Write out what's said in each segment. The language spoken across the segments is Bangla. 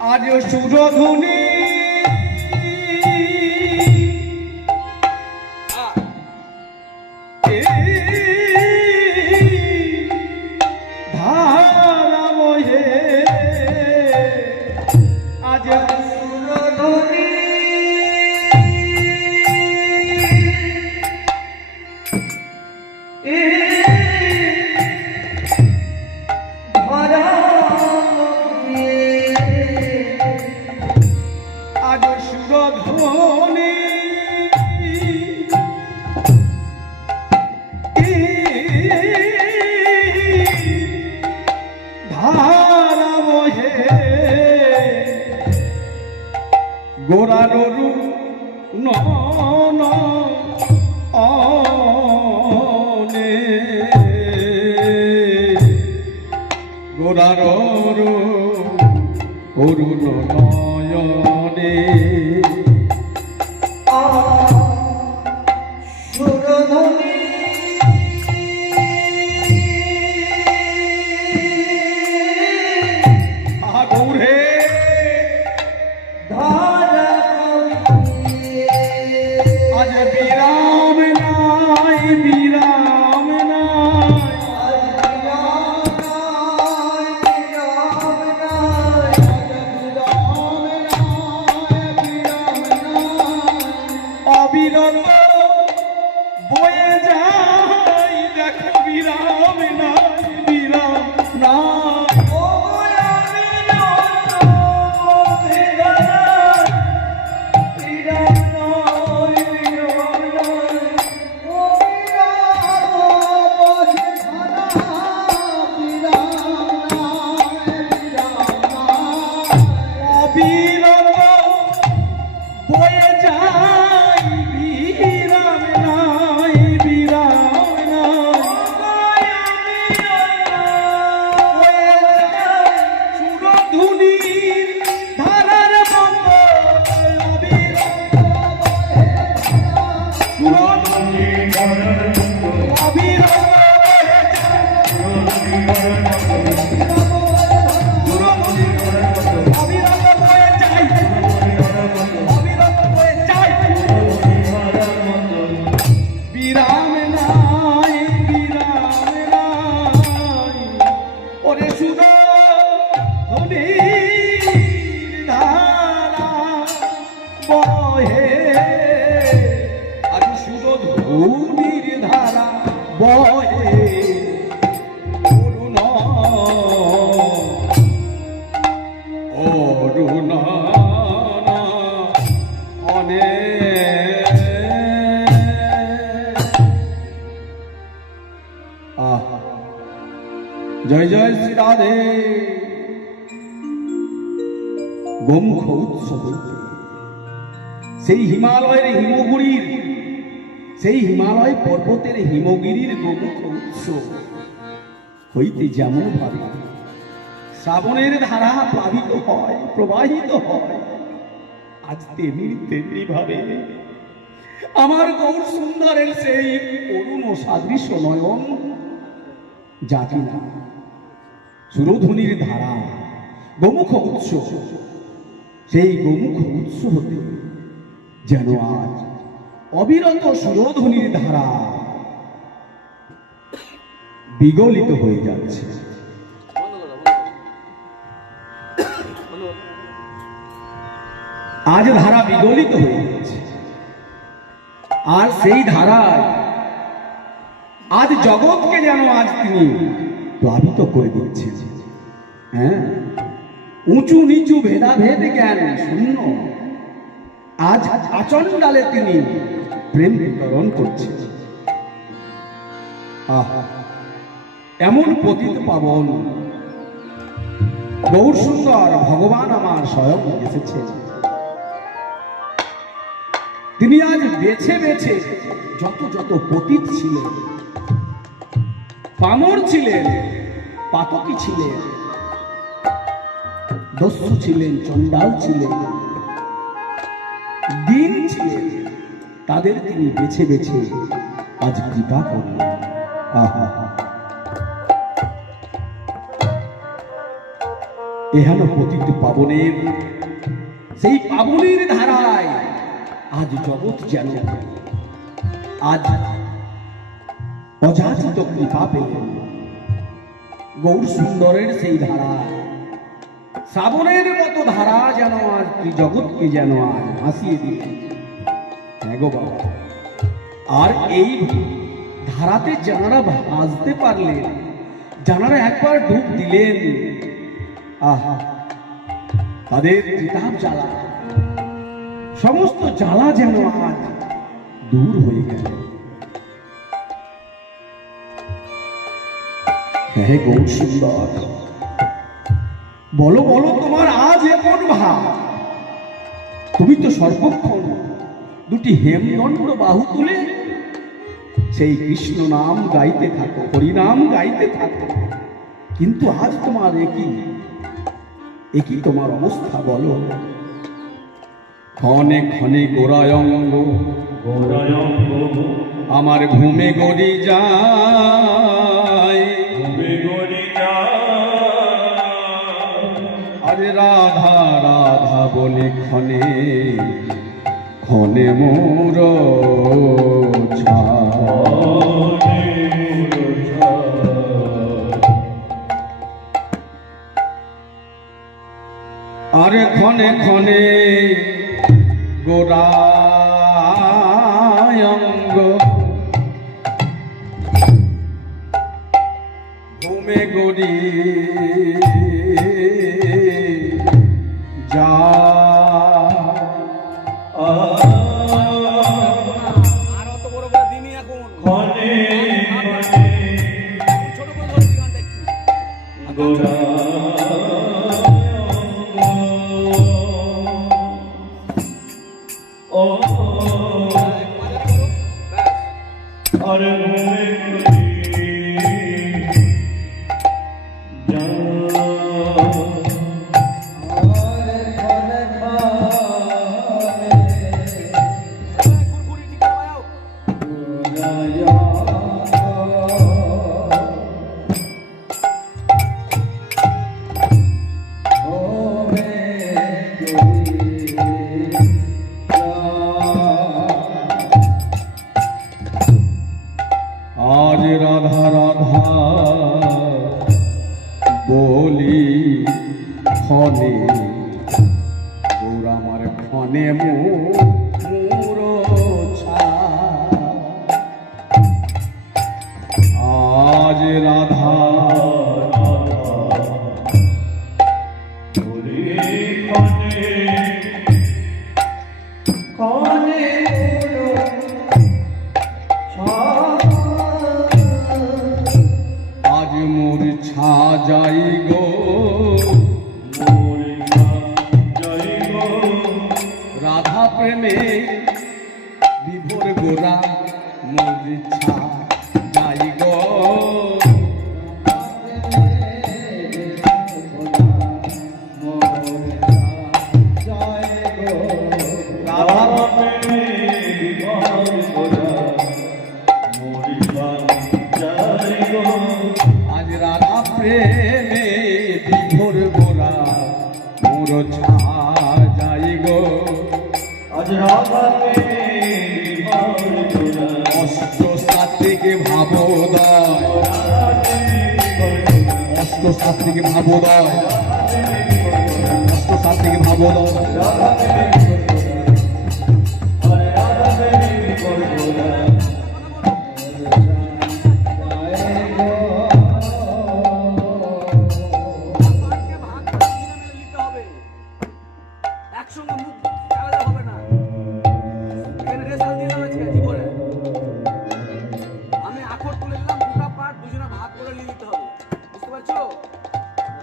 আজ সুরধুনি Oh, জয় গোমুখ উৎসব। সেই হিমালয়ের হিমগুড়ির, সেই হিমালয় পর্বতের হিমগিরির গোমুখ উৎসব হইতে যেমন ভাবে, শ্রাবণের ধারা প্লাবিত হয়, প্রবাহিত হয়, আজ তেমনি তেমনি ভাবে। আমার গৌর সুন্দরের সেই অরুণ সাদৃশ্য নয়ন জাতি কিনা সুরধুনির ধারা, গোমুখ উৎস। সেই গোমুখ উৎস হতে যেন আজ অবিরত সুরধুনির ধারা বিগলিত হয়ে যাচ্ছে। আজ ধারা বিগলিত হয়ে যাচ্ছে। আর সেই ধারায় আজ জগৎকে যেন আজ তিনি প্লাবিত করে দিচ্ছেন হ্যাঁ? উঁচু নিচু ভেদাভেদ জ্ঞান শূন্য। আজ আচণ্ডালে তিনি প্রেম বিতরণ করছেন। আহা, এমন পতিত পাবন। গৌর সুন্দর ভগবান আমার স্বয়ং এসেছেন তিনি আজ বেছে বেছে যত যত পতিত ছিলেন পামর ছিলেন, পাতকি ছিলেন, দস্যু ছিলেন, চণ্ডাল ছিলেন, দিন ছিলেন, তাদের তিনি বেছে বেছে আজ কৃপা করলেন। আহা এহেন পতিত পাবনের, সেই পাবনের ধারায় আজ জগৎ যেন, আজ অযাচিত কৃপা পেলেন গৌর সুন্দরের সেই ধারা, শ্রাবণের মতো ধারা যেন আজ জগৎকে যেন আজ ভাসিয়ে দিল। হ্যাঁ আর এই ধারাতে যারা ভাসতে পারলেন যারা একবার ডুব দিলেন। আহা, তাদের কিতাব জ্বালা, সমস্ত জ্বালা যেন আজ দূর হয়ে গেল। হ্যাঁ গৌর সুন্দর বলো বলো তোমার আজ এমন ভাব? তুমি তো সর্বক্ষণ দুটি হেমদণ্ড বাহু তুলে সেই কৃষ্ণ নাম গাইতে থাকো হরিনাম গাইতে থাকো। কিন্তু আজ তোমার একই একই তোমার অবস্থা বলো? ক্ষণে ক্ষণে গোরায়ঙ্গ আমার ঘুমে গড়ি যায় রাধা রাধা বলে ক্ষণে ক্ষণে মোর। আরে ক্ষণে ক্ষণে গোরায়ঙ্গ ঘুমে গড়ি I don't believe. ক্ষণে গৌর আমার ক্ষণে মোর রাধা সাত্বিকে কষ্ট অষ্ট থেকে ভাবোদয় ভাগকে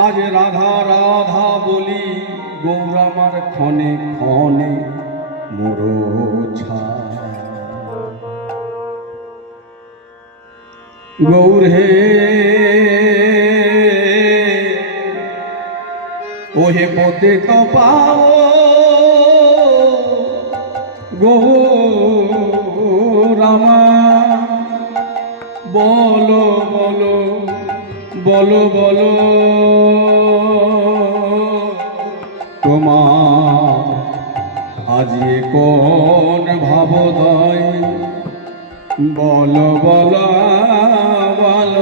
আজ রাধা রাধা বলি, গৌরামার ক্ষণে ক্ষণে মোরো গৌর হে, ওহে পদে তো পাও গৌরামা, বলো বলো বলো বলো। আজ কোন ভাবদয়? বল বলো বল।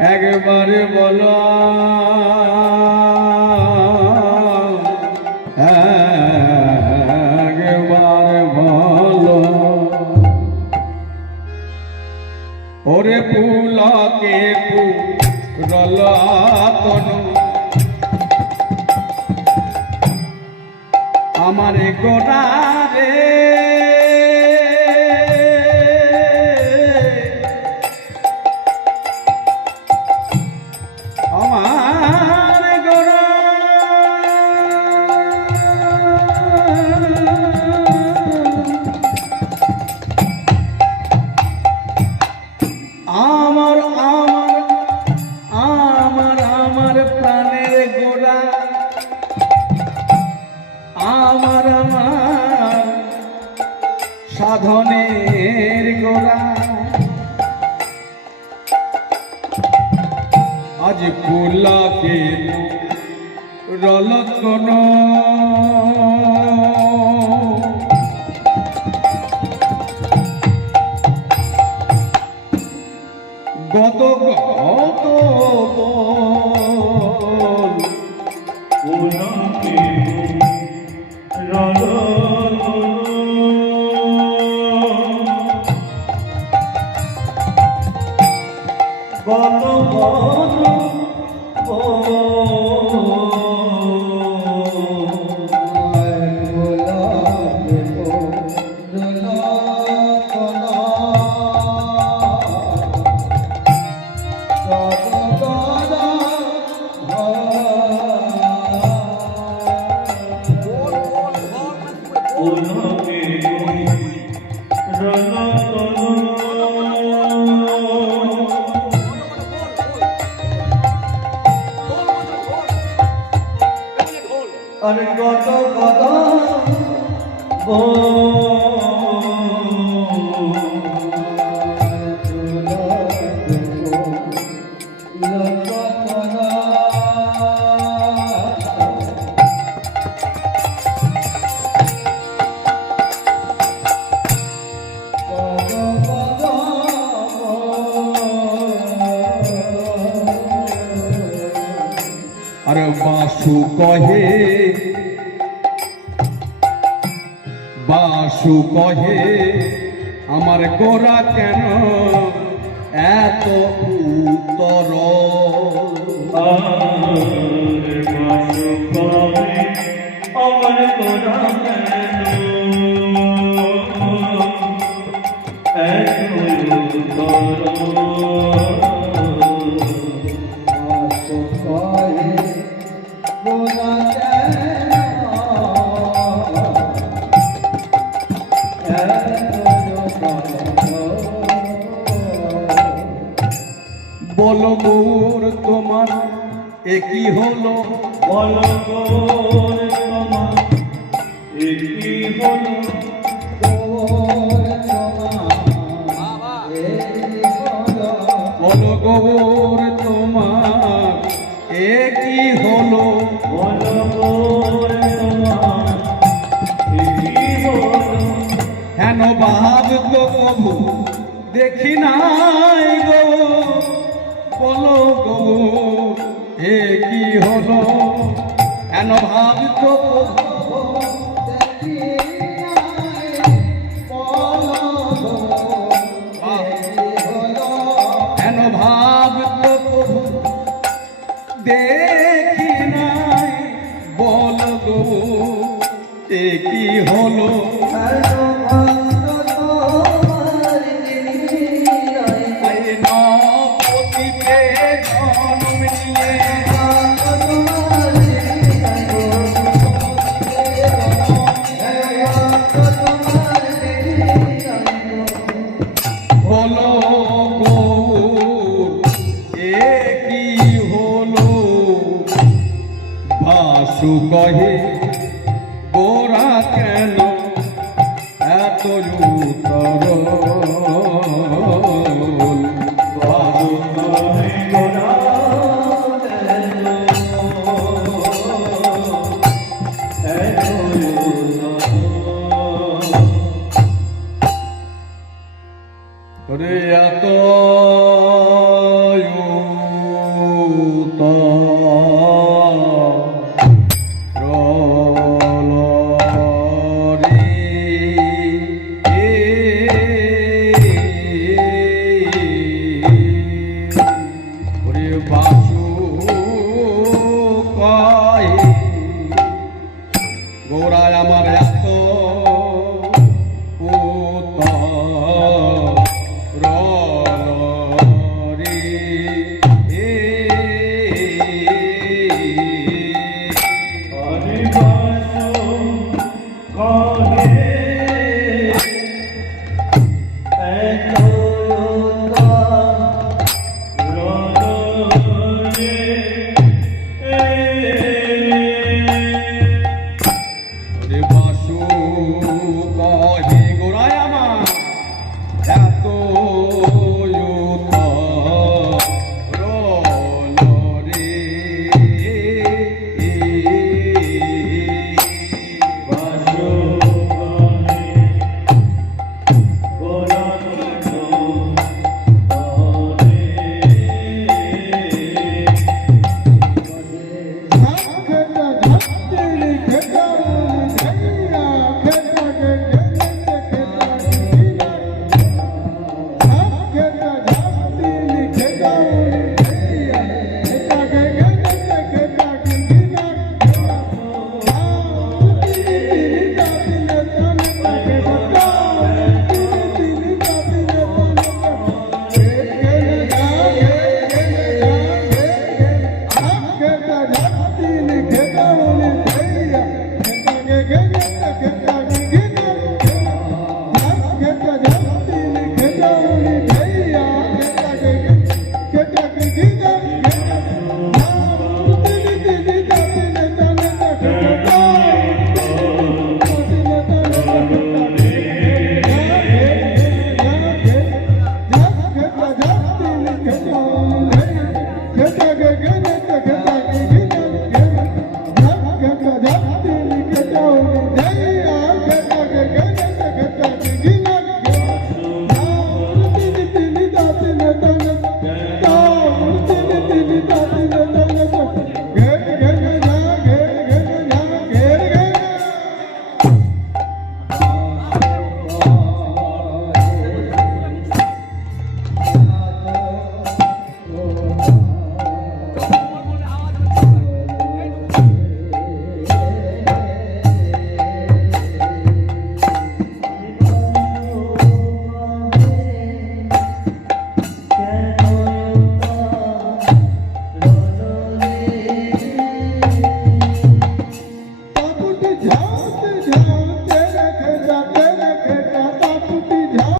একবারে বলো। একবার বল। ওরে পুলকে পুরলাতনু আমার গোটা রে। আমার কহে? বাসু কহে আমার গোরা কেন এত উত্তর? আমার তোরা হলো বলো একই হলো বলো গৌর তোমার একই হলো বলো গোর তোমার হলো হেন তো কবু দেখি নাই গো বলো গো। এ কি হলো? কেন ভাব এত উতর